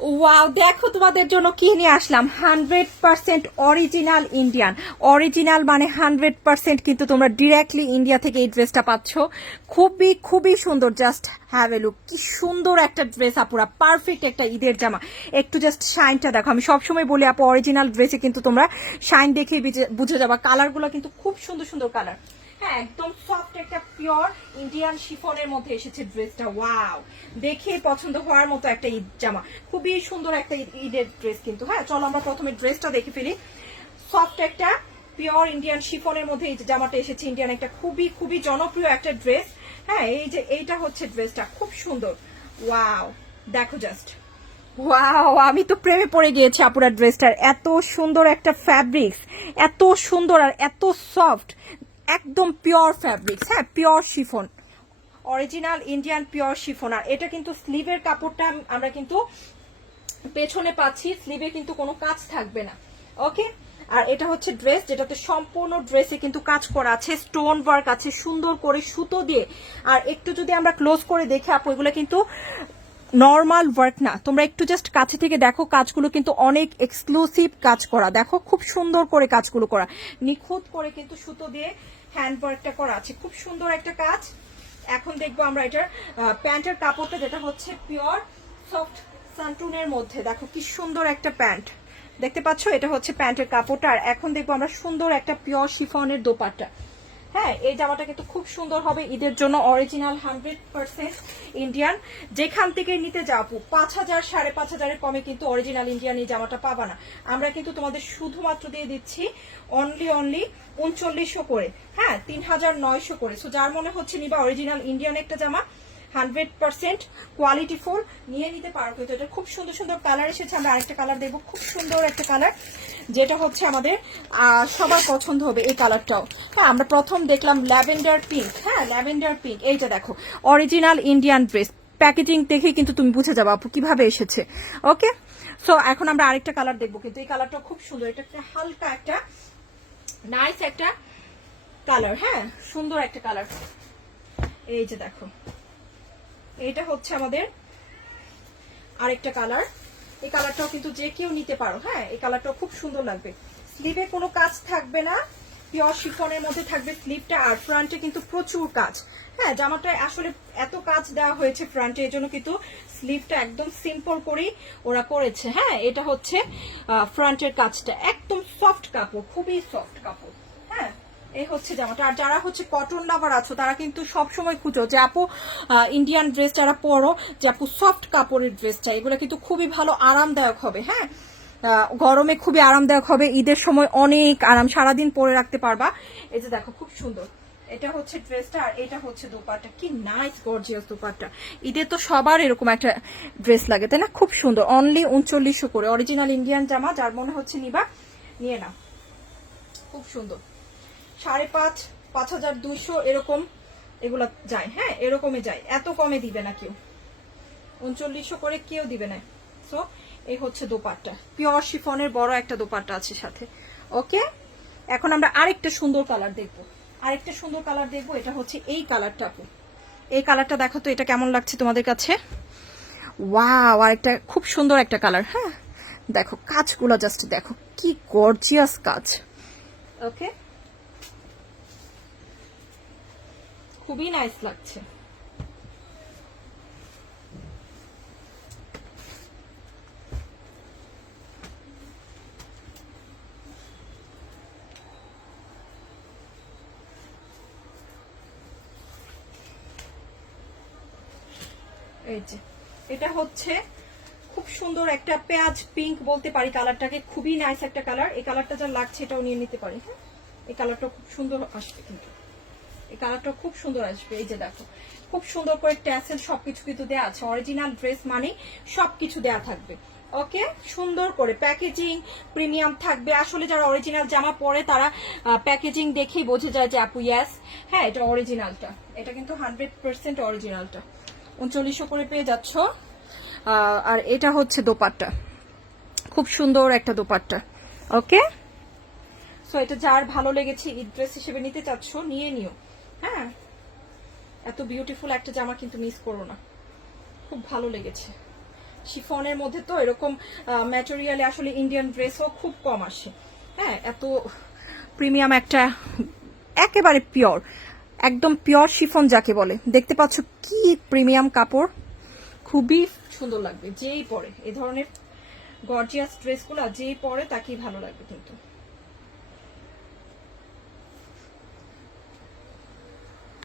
Wow, দেখো তোমাদের জন্য কি নিয়ে আসলাম। 100% অরিজিনাল ইন্ডিয়ান। অরিজিনাল মানে 100% কিন্তু তোমরা ডিরেক্টলি ইন্ডিয়া থেকে এই ড্রেসটা পাচ্ছ। খুবই খুবই সুন্দর, জাস্ট হ্যাভ এ লুক। কি সুন্দর একটা ড্রেস আপুরা, পারফেক্ট একটা ঈদের জামা। একটু জাস্ট শাইনটা দেখো। আমি সবসময় বলি আপু, অরিজিনাল ড্রেসে কিন্তু তোমরা শাইন দেখেই বুঝে যাবা। কালারগুলো কিন্তু খুব সুন্দর সুন্দর কালার। হ্যাঁ, একদম সফট একটা পিওর ইন্ডিয়ান শিফনের মধ্যে এসেছে ড্রেসটা। ওয়াও, দেখে পছন্দ হওয়ার মতো একটা ঈদ জামা। খুবই সুন্দর একটা ঈদের ড্রেস কিন্তু। হ্যাঁ, চলো আমরা প্রথমে ড্রেসটা দেখে ফেলি। সফট একটা পিওর ইন্ডিয়ান শিফনের মধ্যে এই জামাটা এসেছে। ইন্ডিয়ান একটা খুবই খুবই জনপ্রিয় একটা ড্রেস। হ্যাঁ, এই যে এইটা হচ্ছে ড্রেসটা, খুব সুন্দর। ওয়াও, দেখো জাস্ট। ওয়াও, আমি তো প্রেমে পড়ে গিয়েছি আপুরা ড্রেসটার। এত সুন্দর একটা ফ্যাব্রিক্স, এত সুন্দর আর এত সফট, একদম পিওর ফ্যাব্রিক্স। হ্যাঁ, pure chiffon, original Indian pure chiffon. আর এটা কিন্তু স্লিভের কাপড়টা আমরা কিন্তু পেছনে পাচ্ছি, স্লিভে কিন্তু কোনো কাজ থাকবে না। ওকে, আর এটা হচ্ছে ড্রেস, যেটাতে সম্পূর্ণ ড্রেসে কিন্তু কাজ করা আছে, স্টোন ওয়ার্ক আছে সুন্দর করে সুতো দিয়ে। আর একটু যদি আমরা ক্লোজ করে দেখে আপু, এগুলো কিন্তু নর্মাল ওয়ার্ক না, তোমরা একটু জাস্ট কাছে থেকে দেখো। কাজগুলো কিন্তু অনেক এক্সক্লুসিভ কাজ করা, দেখো খুব সুন্দর করে কাজগুলো করা, নিখুঁত করে কিন্তু সুতো দিয়ে হ্যান্ড ওয়ার্কটা করা আছে। খুব সুন্দর একটা কাজ। এখন দেখবো আমরা এটার প্যান্টের কাপড়টা, যেটা হচ্ছে পিওর সফট সানটুনের মধ্যে। দেখো কি সুন্দর একটা প্যান্ট দেখতে পাচ্ছ, এটা হচ্ছে প্যান্টের কাপড়টা। আর এখন দেখবো আমরা সুন্দর একটা পিওর শিফনের দোপাট্টা। হ্যাঁ, এই জামাটা কিন্তু খুব সুন্দর হবে ঈদের জন্য, অরিজিনাল 100% ইন্ডিয়ান। যেখান থেকে নিতে যাবো 5,000 5,500-এর কমে কিন্তু অরিজিনাল ইন্ডিয়ান এই জামাটা পাবা না। আমরা কিন্তু তোমাদের শুধুমাত্র দিয়ে দিচ্ছি অনলি 3900 করে। হ্যাঁ, 3,900 করে। সো যার মনে হচ্ছে নিবা অরিজিনাল ইন্ডিয়ান একটা জামা, 100% কোয়ালিটি ফুল, নিয়ে নিতে পারো। কিন্তু এটা খুব সুন্দর সুন্দর কালার এসেছে। আমরা আরেকটা কালার দেখবো, খুব সুন্দর একটা কালার, যেটা হচ্ছে আমাদের সবার পছন্দ হবে এই কালারটাও। হ্যাঁ, আমরা প্রথম দেখলাম ল্যাভেন্ডার পিঙ্ক। হ্যাঁ, ল্যাভেন্ডার পিঙ্ক, এইটা দেখো অরিজিনাল ইন্ডিয়ান ড্রেস। প্যাকেজিং দেখেই কিন্তু তুমি বুঝে যাবো আপু কিভাবে এসেছে। ওকে, সো এখন আমরা আরেকটা কালার দেখবো, কিন্তু এই কালারটা খুব সুন্দর। এটা একটা হালকা একটা নাইস একটা কালার। হ্যাঁ, সুন্দর একটা কালার। এই যে দেখো, এইটা হচ্ছে আমাদের আরেকটা কালার। এই কালারটাও কিন্তু যে কেউ নিতে পারো। হ্যাঁ, এই কালারটাও খুব সুন্দর লাগবে। স্লিভে কোনো কাজ থাকবে না, পিওর শিফনের মধ্যে থাকবে স্লিভটা। আর ফ্রন্টে কিন্তু প্রচুর কাজ। হ্যাঁ, জামাটা আসলে এত কাজ দেওয়া হয়েছে ফ্রন্টে, এই জন্য কিন্তু স্লিভটা একদম সিম্পল করেই ওরা করেছে। হ্যাঁ, এটা হচ্ছে ফ্রন্টের কাজটা, একদম সফট কাপড়, খুবই সফট কাপড়। হ্যাঁ, এই হচ্ছে জামাটা। আর যারা হচ্ছে কটন লাভার আছো, তারা কিন্তু সব সময় খুঁজো যে আপু ইন্ডিয়ান ড্রেস যারা পরো, যে আপু সফট কাপড়ের ড্রেস চাই, এগুলো কিন্তু খুবই ভালো আরামদায়ক হবে। হ্যাঁ, গরমে খুবই আরামদায়ক হবে, ঈদের সময় অনেক আরাম, সারাদিন পরে রাখতে পারবা। এই যে দেখো খুব সুন্দর, এটা হচ্ছে ড্রেসটা। আর এটা হচ্ছে দোপাট্টা, কি নাইস গর্জিয়াস দোপাট্টা। ঈদের তো সবার এরকম একটা ড্রেস লাগে, তাই না? খুব সুন্দর, অনলি 3900 করে। অরিজিনাল ইন্ডিয়ান জামা, যার মনে হচ্ছে নিবা নিয়ে নাও। খুব সুন্দর, 5,500 5,200 এরকম এগুলা যায়। হ্যাঁ, এরকমই যায়, এত কমে দিবে না কেউ, 3900 করে কেউ দিবে না। সো এই হচ্ছে দোপাট্টা, পিওর শিফনের বড় একটা দোপাট্টা আছে সাথে। ওকে, এখন আমরা আরেকটা সুন্দর কালার দেখবো। আরেকটা সুন্দর কালার দেখবো, এটা হচ্ছে এই কালারটা। আপু এই কালারটা দেখো তো, এটা কেমন লাগছে তোমাদের কাছে? ওয়াও, আরেকটা খুব সুন্দর একটা কালার। হ্যাঁ, দেখো কাজগুলো জাস্ট দেখো, কি গর্জিয়াস কাজ। ওকে, খুবই নাইস লাগছে। এই যে এটা হচ্ছে খুব সুন্দর একটা পেঁয়াজ পিঙ্ক বলতে পারি কালারটাকে, খুবই নাইস একটা কালার। এই কালারটা যা লাগছে এটাও নিয়ে নিতে পারি। হ্যাঁ, এই কালারটা খুব সুন্দর আসবে, কিন্তু এই কালারটা খুব সুন্দর আসবে। এই যে দেখো খুব সুন্দর করে ট্যাসেল সবকিছু কিন্তু দেওয়া আছে। অরিজিনাল ড্রেস মানে সবকিছু দেওয়া থাকবে। ওকে, সুন্দর করে প্যাকেজিং প্রিমিয়াম থাকবে। আসলে যারা অরিজিনাল জামা পরে তারা প্যাকেজিং দেখেই বোঝে যায় যে আপু ইয়াস, হ্যাঁ এটা অরিজিনালটা। এটা কিন্তু 100% অরিজিনালটা। 3900 করে পেয়ে যাচ্ছ। আর এটা হচ্ছে দোপাট্টা, খুব সুন্দর একটা দোপাট্টা। ওকে, সো এটা যার ভালো লেগেছে ঈদ ড্রেস হিসেবে নিতে চাচ্ছ নিয়ে নিও। হ্যাঁ, এত বিউটিফুল একটা জামা কিন্তু মিস করো না, খুব ভালো লেগেছে। শিফনের মধ্যে তো এরকম ম্যাটেরিয়ালে আসলে ইন্ডিয়ান ড্রেসও খুব কম আসে। হ্যাঁ, এত প্রিমিয়াম একটা, একেবারে পিওর, একদম পিওর শিফন যাকে বলে। দেখতে পাচ্ছ কি প্রিমিয়াম কাপড়, খুবই সুন্দর লাগবে যেই পরে। এ ধরনের গর্জিয়াস ড্রেসগুলো যেই পরে তাকেই ভালো লাগবে কিন্তু।